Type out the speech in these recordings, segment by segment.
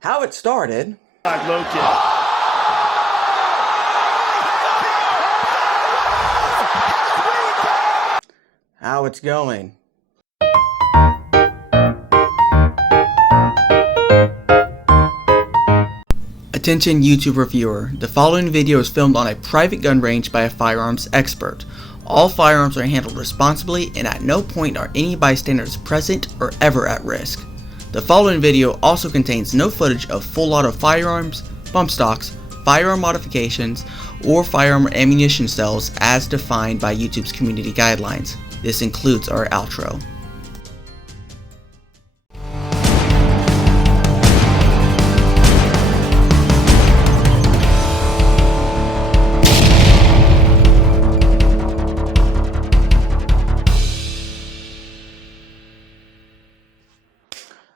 how it started, Low kick. how it's going. Attention YouTube reviewer, the following video is filmed on a private gun range by a firearms expert. All firearms are handled responsibly and at no point are any bystanders present or ever at risk. The following video also contains no footage of full auto firearms, bump stocks, firearm modifications, or firearm ammunition cells as defined by YouTube's community guidelines. This includes our outro.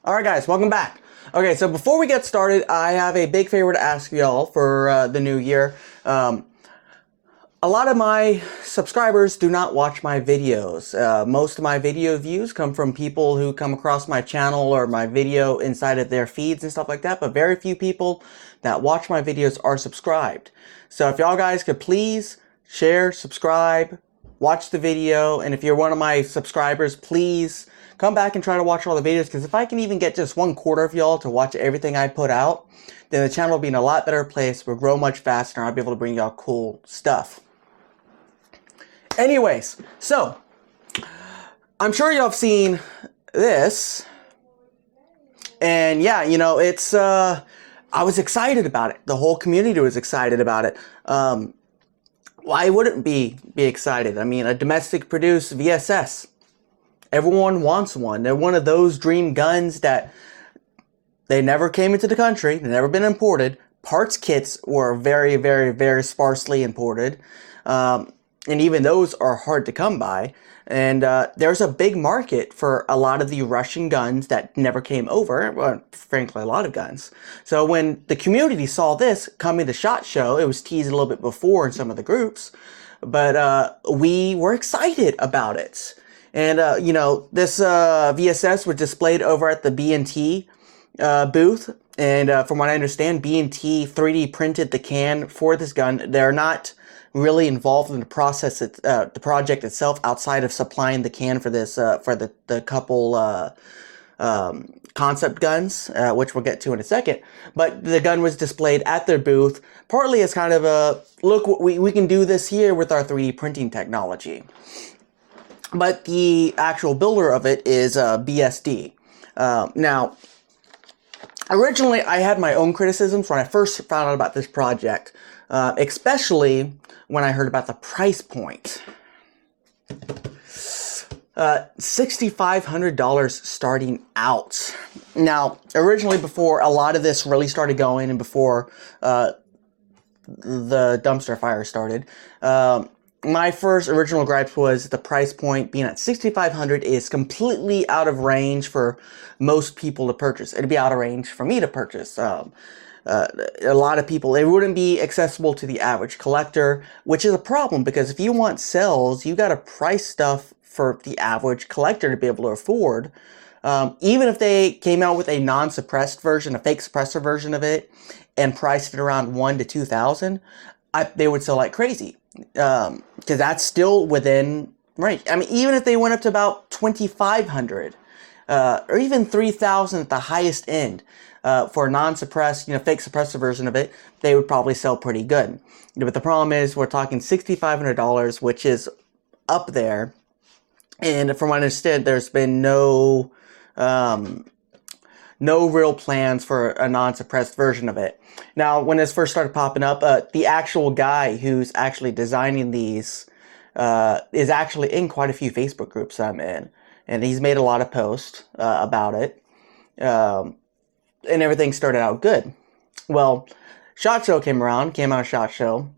Alright guys, welcome back. Okay, so before we get started, I have a big favor to ask y'all for the new year. A lot of my subscribers do not watch my videos. Most of my video views come from people who come across my channel or my video inside of their feeds and stuff like that, but very few people that watch my videos are subscribed. So if y'all guys could please share, subscribe, watch the video, and if you're one of my subscribers, please come back and try to watch all the videos, because if I can even get just 1/4 of y'all to watch everything I put out, then the channel will be in a lot better place, we'll grow much faster, and I'll be able to bring y'all cool stuff. Anyways, so, I'm sure y'all have seen this, and yeah, you know, it's, I was excited about it. The whole community was excited about it. Why wouldn't be excited? I mean, a domestic produced VSS. Everyone wants one. They're one of those dream guns that they never came into the country. They've never been imported. Parts kits were very, very, very sparsely imported. And even those are hard to come by. And there's a big market for a lot of the Russian guns that never came over. Well, frankly, a lot of guns. So when the community saw this coming to SHOT Show, it was teased a little bit before in some of the groups. But we were excited about it. And, you know, this VSS was displayed over at the B&T booth. And from what I understand, B&T 3D printed the can for this gun. They're not really involved in the process, the project itself, outside of supplying the can for this, for the couple concept guns, which we'll get to in a second. But the gun was displayed at their booth, partly as kind of a, look, we can do this here with our 3D printing technology. But the actual builder of it is BSD. Now, originally I had my own criticisms when I first found out about this project, especially when I heard about the price point. $6,500 starting out. Now, originally before a lot of this really started going and before the dumpster fire started, my first original gripes was the price point being at $6,500 is completely out of range for most people to purchase. It'd be out of range for me to purchase. A lot of people, it wouldn't be accessible to the average collector, which is a problem because if you want cells, you got to price stuff for the average collector to be able to afford. Even if they came out with a non-suppressed version, a fake suppressor version of it, and priced it around $1,000 to $2,000, they would sell like crazy. Because that's still within range. I mean, even if they went up to about $2,500, or even $3,000 at the highest end, for a non-suppressed, you know, fake suppressor version of it, they would probably sell pretty good. But the problem is, we're talking $6,500, which is up there. And from what I understand, there's been no real plans for a non-suppressed version of it. Now, when this first started popping up, the actual guy who's actually designing these is actually in quite a few Facebook groups I'm in. And he's made a lot of posts about it. And everything started out good. Well, SHOT Show came out of SHOT Show.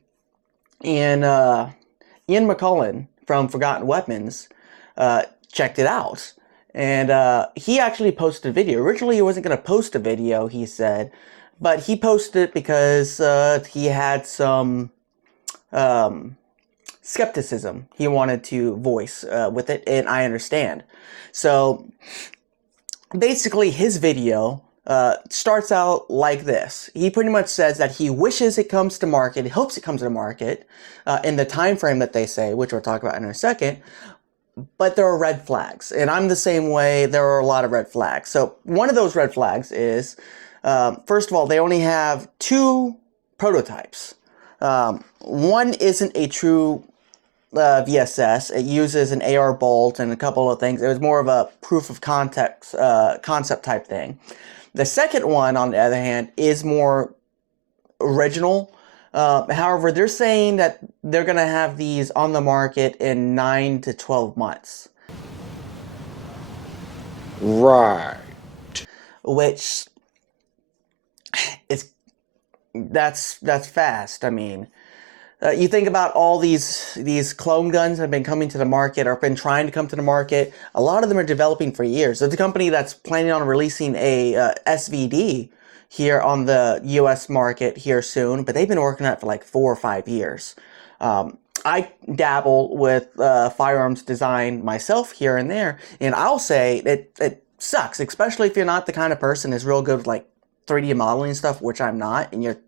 And Ian McCullen from Forgotten Weapons checked it out. And he actually posted a video. Originally, he wasn't going to post a video, he said. But he posted it because he had some skepticism he wanted to voice with it, and I understand. So basically his video starts out like this. He pretty much says that he wishes it comes to market, he hopes it comes to market in the time frame that they say, which we'll talk about in a second, but there are red flags. And I'm the same way, there are a lot of red flags. So one of those red flags is, first of all, they only have 2 prototypes. One isn't a true VSS. It uses an AR bolt and a couple of things. It was more of a proof of concept type thing. The second one, on the other hand, is more original. However, they're saying that they're going to have these on the market in 9 to 12 months. Right. Which is that's fast. I mean, you think about all these clone guns that have been coming to the market or been trying to come to the market. A lot of them are developing for years. There's a company that's planning on releasing a SVD here on the U.S. market here soon, but they've been working on it for like 4 or 5 years. I dabble with firearms design myself here and there, and I'll say it sucks, especially if you're not the kind of person who's real good with like 3D modeling stuff, which I'm not, and you're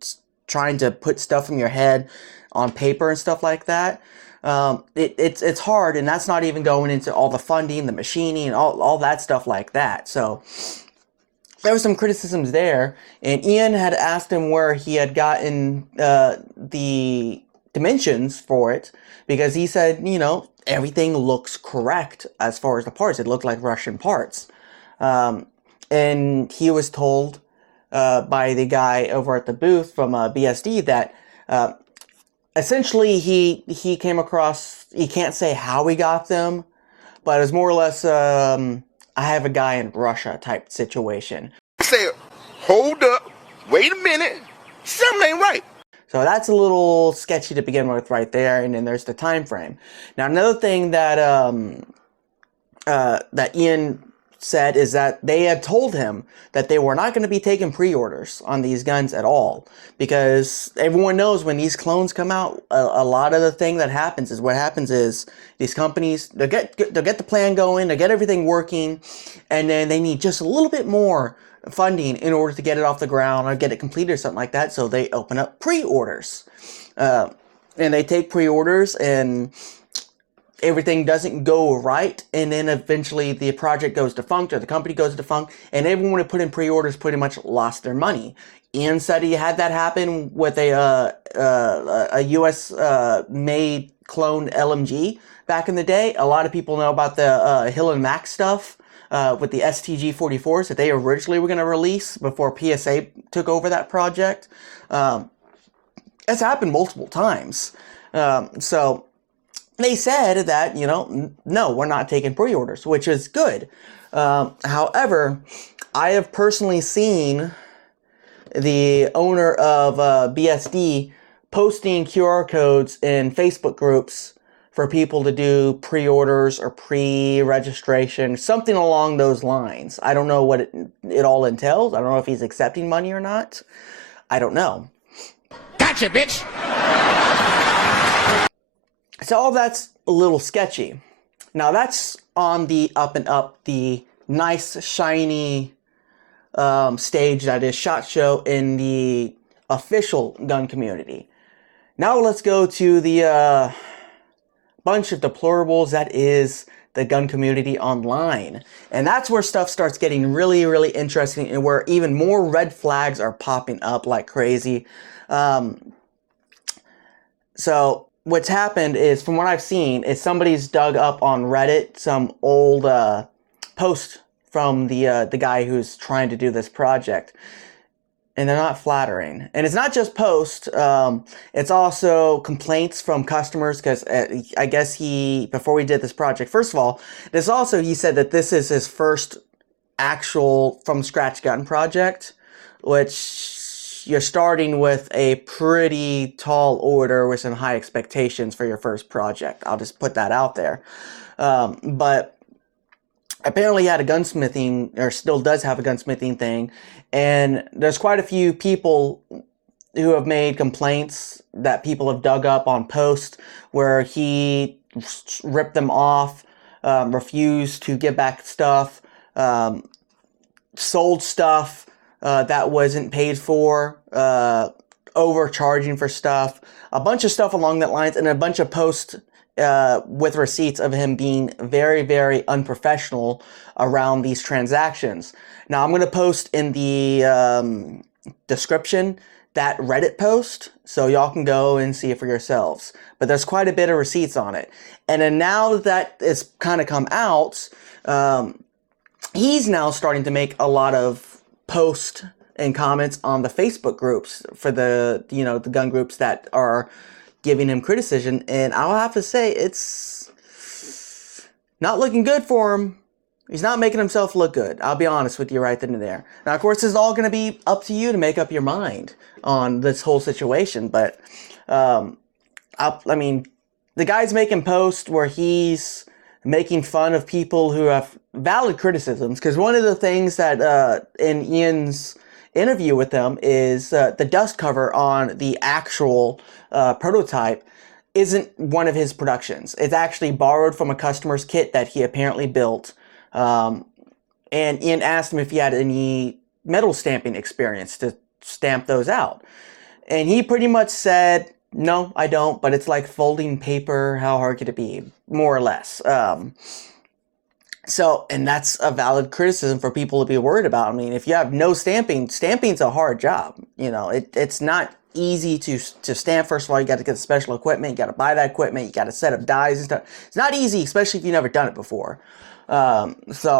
trying to put stuff in your head on paper and stuff like that. It's hard, and that's not even going into all the funding, the machining, all that stuff like that. So there were some criticisms there, and Ian had asked him where he had gotten the dimensions for it, because he said, you know, everything looks correct as far as the parts. It looked like Russian parts. And he was told by the guy over at the booth from BSD that essentially he came across, he can't say how he got them, but it was more or less I have a guy in Russia type situation. Say, hold up, wait a minute, something ain't right. So that's a little sketchy to begin with right there, and then there's the time frame. Now another thing that that Ian said is that they had told him that they were not going to be taking pre-orders on these guns at all, because everyone knows when these clones come out, a lot of the thing that happens is these companies, they'll get the plan going, they'll get everything working, and then they need just a little bit more funding in order to get it off the ground or get it completed or something like that. So they open up pre-orders, and they take pre-orders, and everything doesn't go right, and then eventually the project goes defunct or the company goes defunct, and everyone who put in pre-orders pretty much lost their money. Ian said he had that happen with a US made cloned LMG back in the day. A lot of people know about the Hill and Mac stuff with the STG-44s that they originally were going to release before PSA took over that project. It's happened multiple times. So they said that, you know, no, we're not taking pre-orders, which is good. However, I have personally seen the owner of BSD posting QR codes in Facebook groups for people to do pre-orders or pre-registration, something along those lines. I don't know what it all entails. I don't know if he's accepting money or not. I don't know. Gotcha, bitch! So all that's a little sketchy. Now that's on the up and up, the nice, shiny stage that is SHOT Show in the official gun community. Now let's go to the bunch of deplorables that is the gun community online. And that's where stuff starts getting really, really interesting, and where even more red flags are popping up like crazy. So what's happened is, from what I've seen, is somebody's dug up on Reddit some old post from the guy who's trying to do this project, and they're not flattering. And it's not just posts; it's also complaints from customers, because I guess before we did this project, first of all, he said that this is his first actual from scratch gun project, which you're starting with a pretty tall order with some high expectations for your first project. I'll just put that out there. But apparently he had a gunsmithing, or still does have a gunsmithing thing, and there's quite a few people who have made complaints that people have dug up on posts where he ripped them off, refused to give back stuff, sold stuff, that wasn't paid for, overcharging for stuff, a bunch of stuff along that lines, and a bunch of posts with receipts of him being very, very unprofessional around these transactions. Now, I'm going to post in the description that Reddit post, so y'all can go and see it for yourselves. But there's quite a bit of receipts on it. And then now that it's kind of come out, he's now starting to make a lot of posts and comments on the Facebook groups for the gun groups that are giving him criticism, and I'll have to say it's not looking good for him. He's not making himself look good. I'll be honest with you right then and there. Now, of course, it's all going to be up to you to make up your mind on this whole situation, but I mean, the guy's making posts where he's making fun of people who have valid criticisms, because one of the things that in Ian's interview with them is the dust cover on the actual prototype isn't one of his productions. It's actually borrowed from a customer's kit that he apparently built. And Ian asked him if he had any metal stamping experience to stamp those out. And he pretty much said, no, I don't, but it's like folding paper. How hard could it be? More or less. And that's a valid criticism for people to be worried about. I mean, if you have no stamping, stamping's a hard job. You know, it's not easy to stamp. First of all, you got to get the special equipment. You got to buy that equipment. You got to set up dies and stuff. It's not easy, especially if you've never done it before. I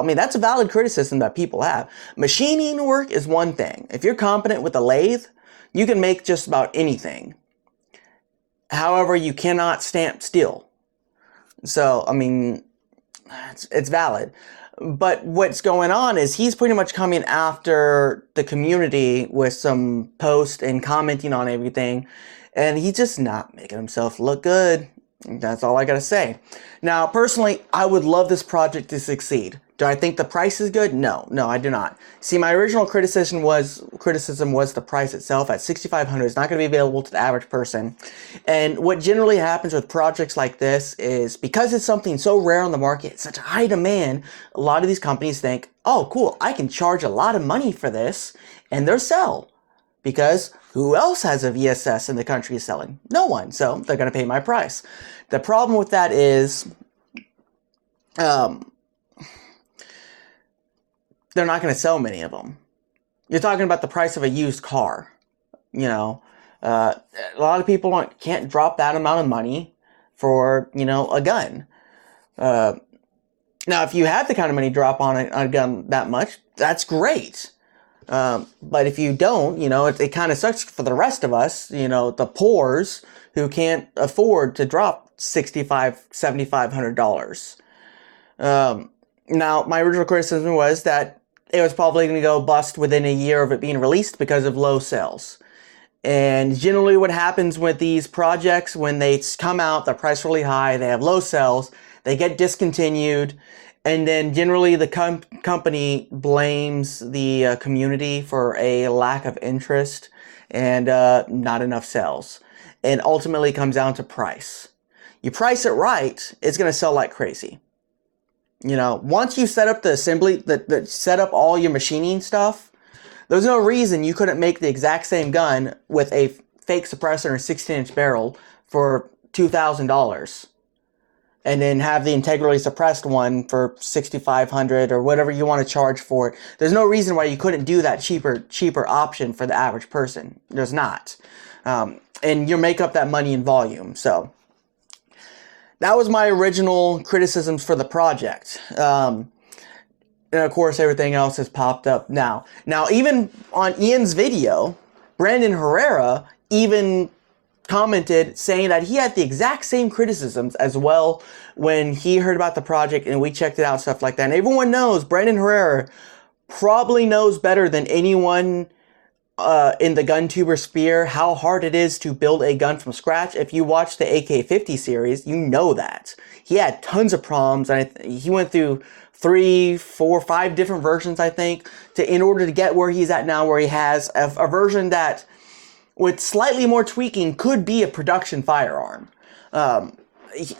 mean, that's a valid criticism that people have. Machining work is one thing. If you're competent with a lathe, you can make just about anything. However, you cannot stamp steel. So, I mean, it's valid. But what's going on is he's pretty much coming after the community with some posts and commenting on everything, and he's just not making himself look good. That's all I gotta say. Now, personally, I would love this project to succeed. Do I think the price is good? No, I do not. See, my original criticism was the price itself at $6,500. It's not going to be available to the average person. And what generally happens with projects like this is because it's something so rare on the market, it's such a high demand, a lot of these companies think, oh, cool, I can charge a lot of money for this, and they'll sell. Because who else has a VSS in the country selling? No one, so they're going to pay my price. The problem with that is, they're not going to sell many of them. You're talking about the price of a used car. You know, a lot of people can't drop that amount of money for, a gun. Now, if you have the kind of money drop on a gun that much, that's great. But if you don't, it kind of sucks for the rest of us, the poors who can't afford to drop $6,500, $7,500. Now, my original criticism was that it was probably going to go bust within a year of it being released because of low sales. And generally what happens with these projects, when they come out, they're priced really high, they have low sales, they get discontinued, and then generally the company blames the community for a lack of interest and not enough sales. And ultimately comes down to price. You price it right, it's going to sell like crazy. Once you set up the assembly, set up all your machining stuff, there's no reason you couldn't make the exact same gun with a fake suppressor and a 16-inch barrel for $2,000. And then have the integrally suppressed one for $6,500 or whatever you want to charge for it. There's no reason why you couldn't do that cheaper option for the average person. There's not. And you make up that money in volume, so. That was my original criticisms for the project. And of course, everything else has popped up now. Now, even on Ian's video, Brandon Herrera even commented saying that he had the exact same criticisms as well when he heard about the project and we checked it out, stuff like that. And everyone knows Brandon Herrera probably knows better than anyone in the GunTuber sphere how hard it is to build a gun from scratch. If you watch the AK-50 series, you know that. He had tons of problems. He went through 3, 4, 5 different versions, I think, in order to get where he's at now, where he has a version that, with slightly more tweaking, could be a production firearm.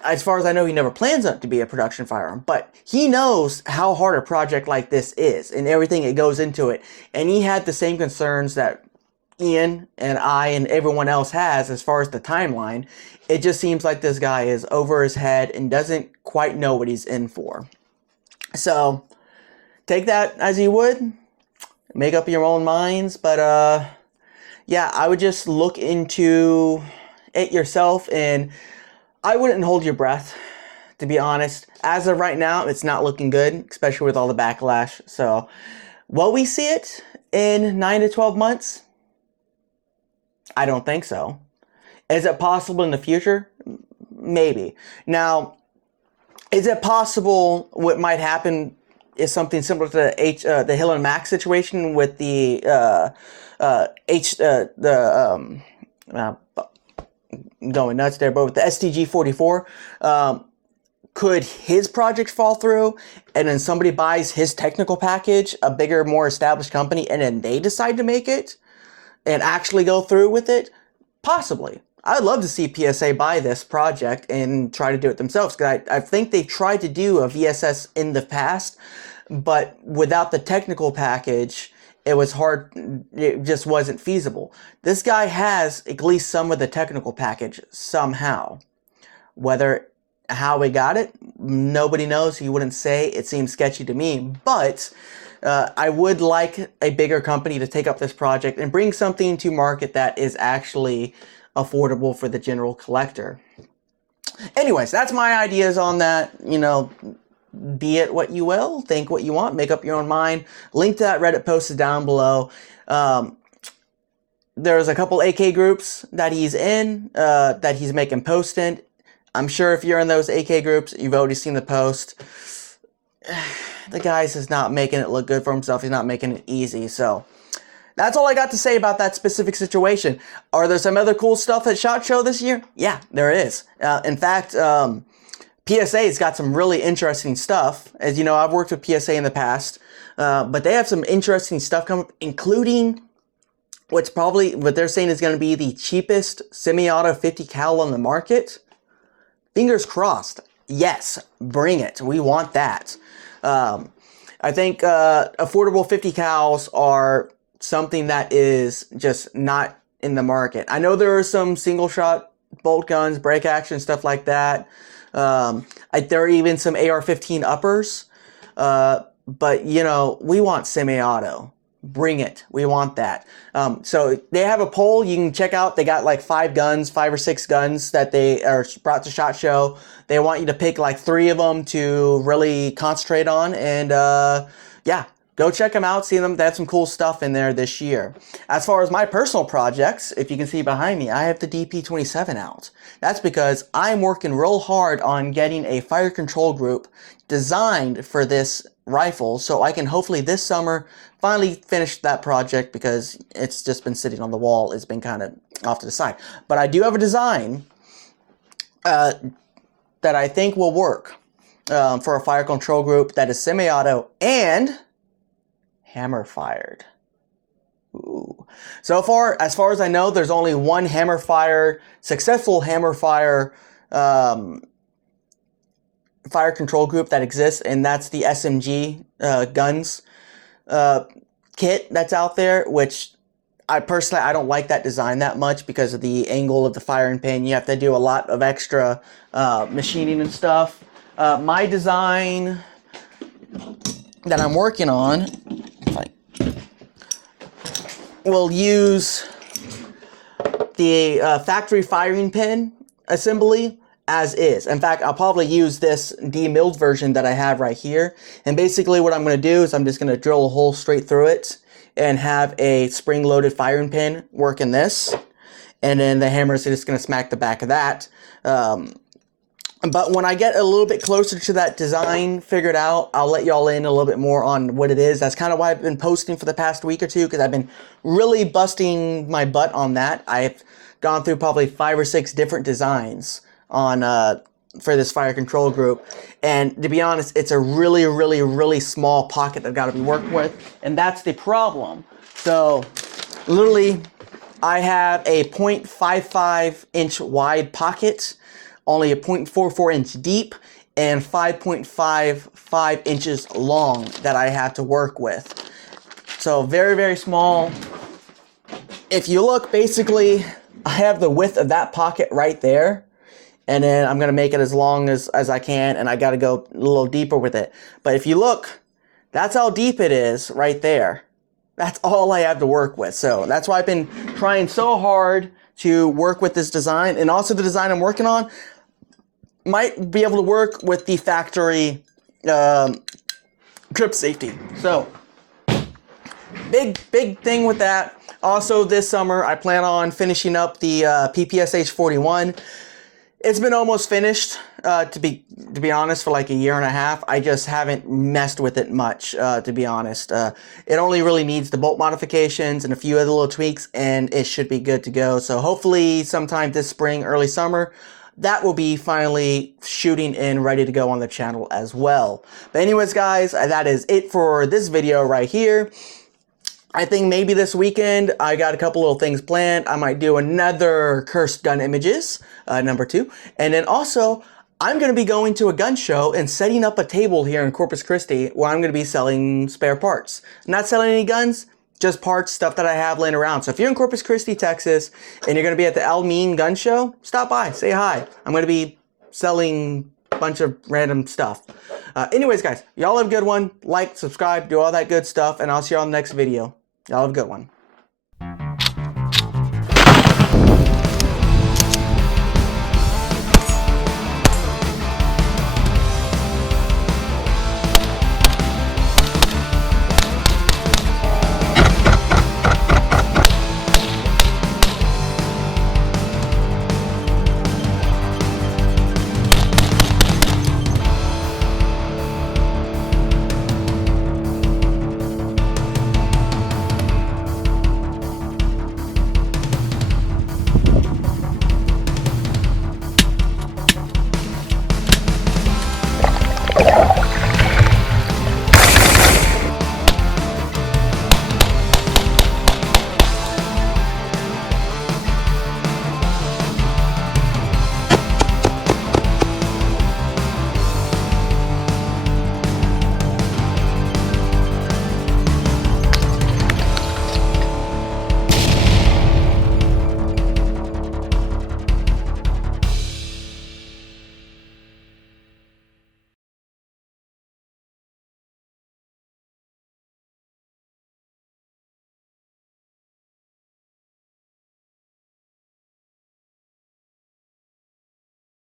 as far as I know, he never plans on it to be a production firearm, but he knows how hard a project like this is and everything that goes into it. And he had the same concerns that Ian and I and everyone else has as far as the timeline. It just seems like this guy is over his head and doesn't quite know what he's in for. So take that as you would, make up your own minds, but yeah, I would just look into it yourself, and I wouldn't hold your breath, to be honest. As of right now, it's not looking good, especially with all the backlash. So, will we see it in 9 to 12 months? I don't think so. Is it possible in the future? Maybe. Now, is it possible what might happen is something similar to the Hill and Max situation with the going nuts there, but with the STG-44, could his project fall through and then somebody buys his technical package, a bigger, more established company, and then they decide to make it and actually go through with it? Possibly. I'd love to see PSA buy this project and try to do it themselves, because I think they've tried to do a VSS in the past, but without the technical package, it was hard, it just wasn't feasible. This guy has at least some of the technical package somehow. How he got it, nobody knows. He wouldn't say. It seems sketchy to me, but I would like a bigger company to take up this project and bring something to market that is actually affordable for the general collector. Anyways, that's my ideas on that. You know, be it what you will, think what you want, make up your own mind. Link to that Reddit post is down below. There's a couple AK groups that he's in, that he's making posts in. I'm sure if you're in those AK groups, you've already seen the post. The guy's just not making it look good for himself. He's not making it easy. So that's all I got to say about that specific situation. Are there some other cool stuff at SHOT Show this year? Yeah, there is. In fact, PSA's got some really interesting stuff. As you know, I've worked with PSA in the past, but they have some interesting stuff coming up, including what they're saying is going to be the cheapest semi-auto 50 cal on the market. Fingers crossed. Yes, bring it. We want that. I think affordable 50 cals are something that is just not in the market. I know there are some single shot bolt guns, break action, stuff like that. There are even some AR-15 uppers. But, you know, we want semi-auto. Bring it. We want that. So they have a poll you can check out. They got like 5 or 6 guns that they are brought to SHOT Show. They want you to pick like 3 of them to really concentrate on. And yeah, go check them out. See them. They have some cool stuff in there this year. As far as my personal projects, if you can see behind me, I have the DP27 out. That's because I'm working real hard on getting a fire control group designed for this rifle, so I can hopefully this summer finally finish that project, because it's just been sitting on the wall. It's been kind of off to the side. But I do have a design that I think will work for a fire control group that is semi-auto and hammer fired. Ooh. So far, as far as I know, there's only one successful hammer fire fire control group that exists, and that's the SMG guns kit that's out there, which I don't like that design that much because of the angle of the firing pin. You have to do a lot of extra machining and stuff. My design that I'm working on will use the factory firing pin assembly as is. In fact, I'll probably use this demilled version that I have right here. And basically what I'm going to do is I'm just going to drill a hole straight through it and have a spring-loaded firing pin work in this. And then the hammer is just going to smack the back of that. But when I get a little bit closer to that design figured out, I'll let y'all in a little bit more on what it is. That's kind of why I've been posting for the past week or two, because I've been really busting my butt on that. I've gone through probably 5 or 6 different designs on for this fire control group, and to be honest, it's a really small pocket I've got to be working with, and that's the problem. So literally I have a 0.55 inch wide pocket only a 0.44 inch deep and 5.55 inches long that I have to work with. So very, very small. If you look, basically, I have the width of that pocket right there. And then I'm going to make it as long as I can, and I got to go a little deeper with it. But if you look, that's how deep it is right there. That's all I have to work with. So that's why I've been trying so hard to work with this design. And also the design I'm working on might be able to work with the factory trip safety. So big thing with that. Also this summer, I plan on finishing up the PPSH 41. It's been almost finished, to be honest, for like a year and a half. I just haven't messed with it much, to be honest. It only really needs the bolt modifications and a few other little tweaks, and it should be good to go. So hopefully sometime this spring, early summer, that will be finally shooting and ready to go on the channel as well. But anyways, guys, that is it for this video right here. I think maybe this weekend I got a couple little things planned. I might do another Cursed Gun Images, number 2. And then also, I'm going to be going to a gun show and setting up a table here in Corpus Christi where I'm going to be selling spare parts. Not selling any guns, just parts, stuff that I have laying around. So if you're in Corpus Christi, Texas, and you're going to be at the Almeen Gun Show, stop by, say hi. I'm going to be selling a bunch of random stuff. Anyways, guys, y'all have a good one. Like, subscribe, do all that good stuff, and I'll see you on the next video. Y'all have a good one.